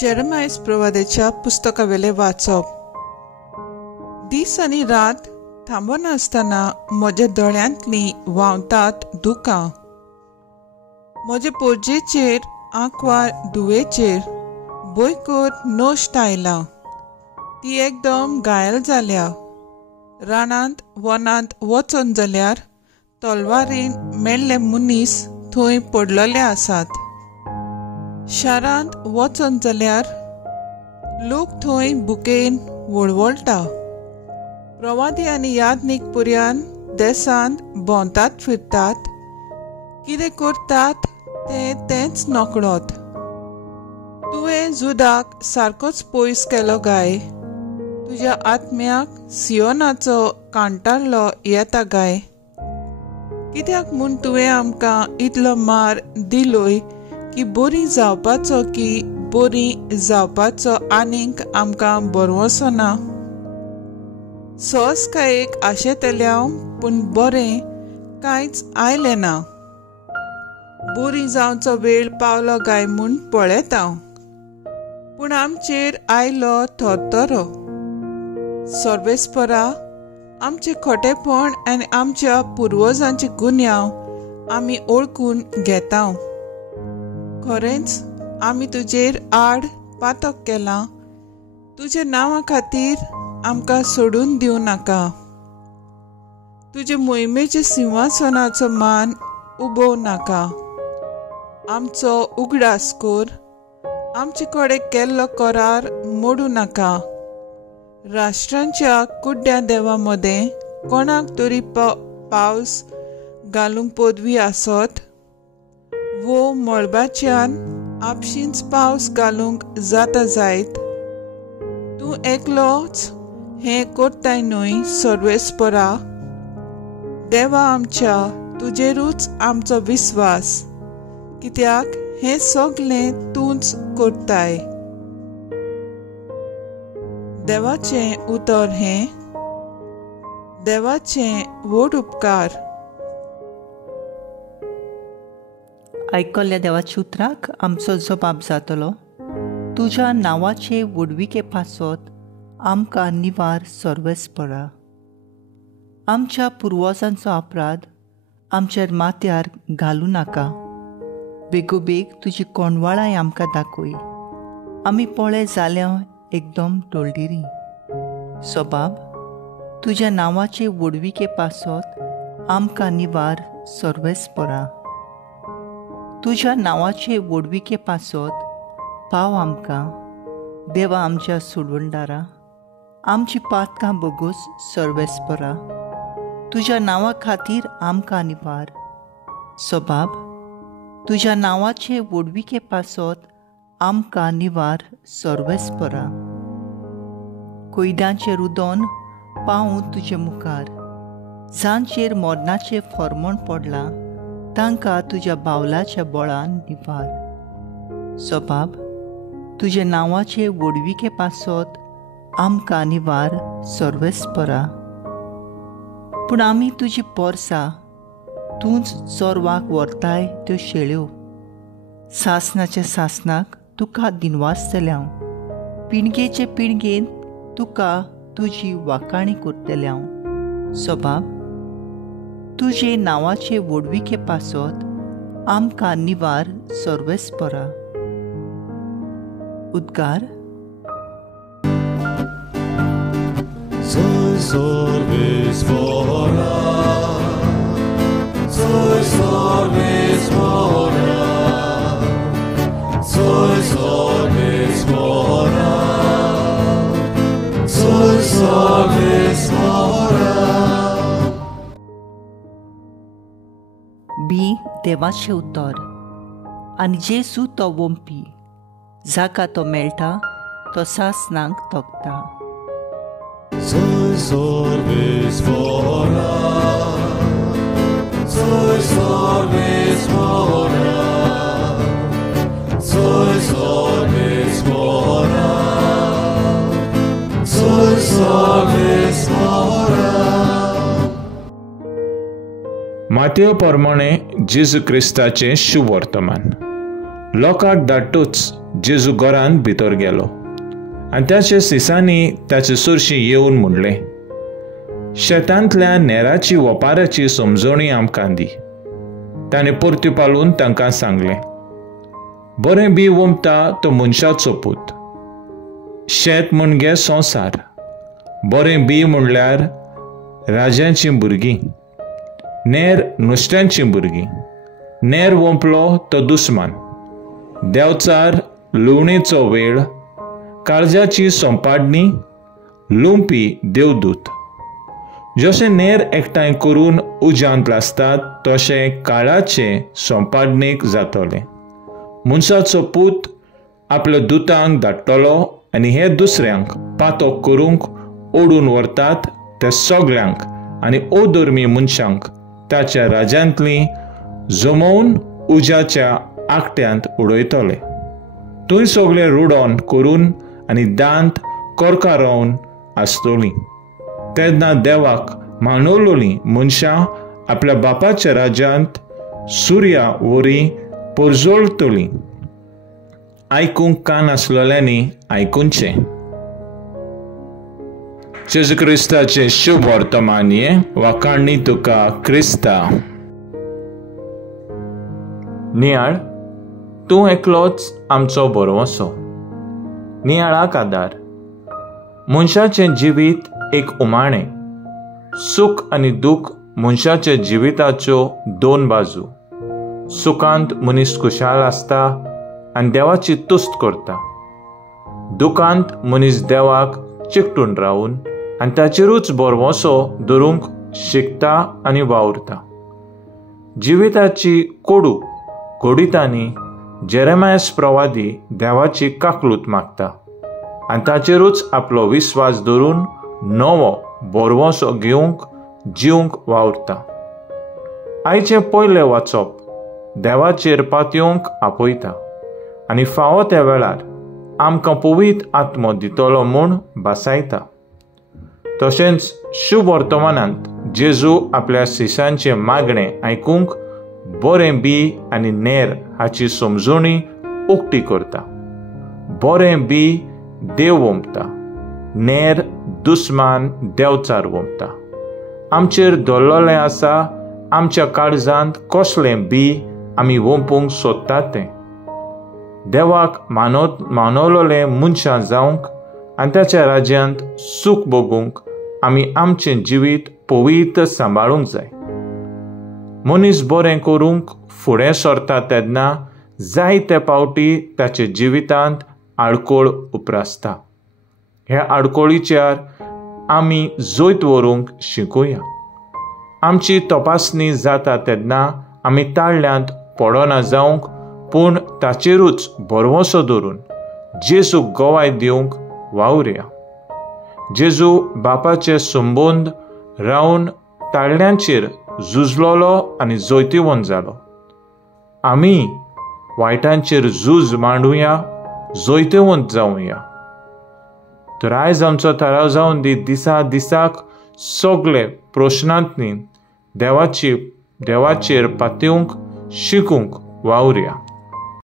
जेरेमायस प्रवादेच्या पुस्तकावेले वाचप. दीस आनी रात थांबनासतना म्हज्या दोळ्यांतलीं व्हांवतात दुकां. म्हजे पोरजेचेर आंकवार दुवेचेर बोयकोर नोश्ट आयला. ती एकदम घायल जाल्या. रानांत वनांत वचोन जाल्यार तलवारीन मेल्ले मनीस थंय पडलेले आसात. शारांत वचोन जाल्यार लोक थंय बुकेन वळवळटा. प्रवादी आनी यादनीक पुर्यान देसांत भोंवतात फिरतात. कितें करतात तेंच नकळत. तुवें जुदाक सारकोच पयस केलो काय? तुज्या आत्म्याक सियोनाचो कांटाळो येता काय? कित्याक म्हूण तुवें आमकां इतलो मार दिलोय की बरी जावपाचो की बरी जावपाचो आनीक आमकां बरवसो ना. सोस काय एक आशेतल्याव पूण बरें कांयच आयलें ना. बरी जावचो वेळ पावलो काय म्हूण पळयत हांव, पूण आमचेर आयलो थरथरो. सर्वेस्परा, आमचें खोटेपण आनी आमच्या पुर्वजांचे गुन्यांव आमी ओळखून घेता. खरेंच आमी तुजेर आड पातक केलां. तुज्या नांवा खातीर आमकां सोडून दिवं नाका. तुजे मोहिमेच्या सिंहासनाचो मान उबोव नाका. आमचो उगडास कोर. आमचे कडेन केल्लो करार मोडूं नाका. राष्ट्रांच्या कुड्ड्या देवा मदें कोणाक तरी पावस घालूंक पदवी आसत वो मळबाच्यान आपशींच पावस घालूंक जाता जायत. तूं एकलोच हें करताय न्हय सर्वेस्परा. देवा आमच्या, तुजेरूच आमचो विस्वास, कित्याक हें सगलें तूंच करताय. देवाचें उतर हें. देवाचें व्हड उपकार. आयकल्ल्या देवाच्या उतराक आमचो जबाब जातलो. तुज्या नांवाचे वडविके पासत आमकां निवार सर्वेस्परा. आमच्या पुर्वजांचो अपराध आमच्या माथ्यार घालूं नाका. बेगोबेग तुजी कोणवाळाय आमकां दाखय. आमी पळय जाल्या एकदम टोळडिरी. सोबाब, तुज्या नांवाचे वडविके पासत आमकां निवार सर्वेस्परा. तुज्या नांवाचे वडविके पासत पाव आमकां. देवा आमच्या सोडवणदारा, आमची पातकां बोगूस सर्वेस्परा. तुज्या नांवा खातीर आमकां निवार. सोबाब, तुज्या नांवाचे वडविके पासत आमकां निवार सर्वेस्परा. कोयद्यांचें रुदोन पावूं तुजे मुखार. जांचेर मरणाचें फर्मोण पडलां तांकां तुज्या बावलाच्या बळान निवार. सोबाब, तुजे नांवाचे वडविके पासत आमकां निवार सर्वेस्परा. पूण आमी तुजी पोरसां, तूंच चोरवाक व्हरताय त्यो शेळ्यो. सासणाच्या सासणाक तुका दिनवासतल्यां. पिणगेचे पिणगेन तुका तुजी वाकाणी करतल्यां. सोबाब, तुजे नांवाचे वडविके पासत आमकां निवार सर्वेस्परा. उद्गार. Soy सर्वेस्परा, soy सर्वेस्परा, soy सर्वेस्परा, soy सर्वेस्परा. बी देवाचें उतर. आनी जेजू तो वंपी. जाका तो मेळटा तो सासणांक तोखता. Soy सर्वेस्परा, soy सर्वेस्परा, soy सर्वेस्परा, soy सर्वेस्परा. मातेव प्रमाणे जेजू क्रिस्ताचें शुभ वर्तमान. लोकांक धाडटूच जेजू घरांत भितर गेलो आनी त्याच्या सिसांनी ताचे सुरशी येवन म्हणलें, शेतांतल्या नेराची वपाराची समजणी आमकां दी. ताणें परतुपालून तांकां सांगलें, बरें बी वमता तो मनशाचो पूत. शेत म्हणजे संवसार. बरें बी म्हणल्यार राजांचीं भुरगीं, नेर नुस्त्यांचीं भुरगीं. नेर वंपलो तो दुस्मान, देंवचार लुवणेचो वेळ, काळजाची सोंपाडणी, लुंपी देवदूत. जशें नेर एकठांय करून उज्यांत लासतात तशें काळाचे सोंपाडणेक जातलें. मनशाचो पूत आपल्या दुतांक धाडटलो आनी हे दुसऱ्यांक पातो करूंक ओडून व्हरतात ते सगळ्यांक आनी अधर्मी मनशांक ताच्या राज्यांतलीं जमोवन उज्याच्या आकट्यांत उडयतले. थंय सगळे रुडोन करून आनी दांत कोरकां रावन आसतलीं. तेन्ना देवाक मानवलोलीं मनशां आपल्या बापाच्या राज्यांत सुर्या वरी परजोळटलीं. आयकूंक कान आसलेल्यांनी आयकुचें. जेजू क्रिस्ताचें शुभ वर्तमान वा काणी तुका क्रिस्ता. नियाळ, तूं एकलोच आमचो बरोवसो. नियाळाक आदार. मनशाचें जिवीत एक उमाणें. सूख आनी दूख मनशाच्या जिविताच्यो दोन बाजू. सुखांत मनीस खुशाल आसता आनी देवाची तुस्त करता. दुखांत मनीस देवाक चिकटून रावन आनी ताचेरूच बरवसो धरूंक शिकता आनी वावुरता. जिविताची कोडू घोडितांनी जेरेमायस प्रवादी देवाची काकलूत मागता आनी ताचेरूच आपलो विस्वास धरून नवो बरवसो घेवंक जिवंक वावुरता. आयचें पयलें वाचप देवाचेर पातयेवंक आपयता आनी फावो त्या वेळार आमकां पवित्र आत्मो दितलो म्हूण भासायता. तशेंच शुभ वर्तमानांत जेजू आपल्या शिसांचें मागणें आयकूंक बरें बी आनी नेर हाची समजणी उक्ती करता. बरें बी देव वंपता, नेर दुस्मान देंवचार वंपता. आमचेर दल्लोलें आसा आमच्या काळजांत कसलें बी आमी वंपूंक सोदतात तें. देवाक मानवलोलें मनशां जावंक आनी ताच्या राज्यांत सूख भोगूंक आमी आमचें जिवीत पवित्र सांबाळूंक जाय. मनीस बरें करूंक फुडें सरता तेन्ना जायते फावटी ताचे जिवितांत आडकोळ उप्रासता. ह्या आडकोळीचेर आमी जैत व्हरूंक शिकुया. आमची तपासणी जाता तेन्ना आमी ताळल्यांत पडना जावंक पूण ताचेरूच भरवसो धरून जेजूक गोवाय दिवंक वावुरया. जेजू बापाचे संबंद रावन ताळल्यांचेर झुजलोलो आनी जैतिवंत जालो. आमी वायटांचेर झूज मांडुया, जैतिवंत जावुया. तर आयज आमचो थाराव जावन दी दिसा दिसाक सगळे प्रश्नांतनी देवाचेर पातयेवंक शिकूंक वावुरया.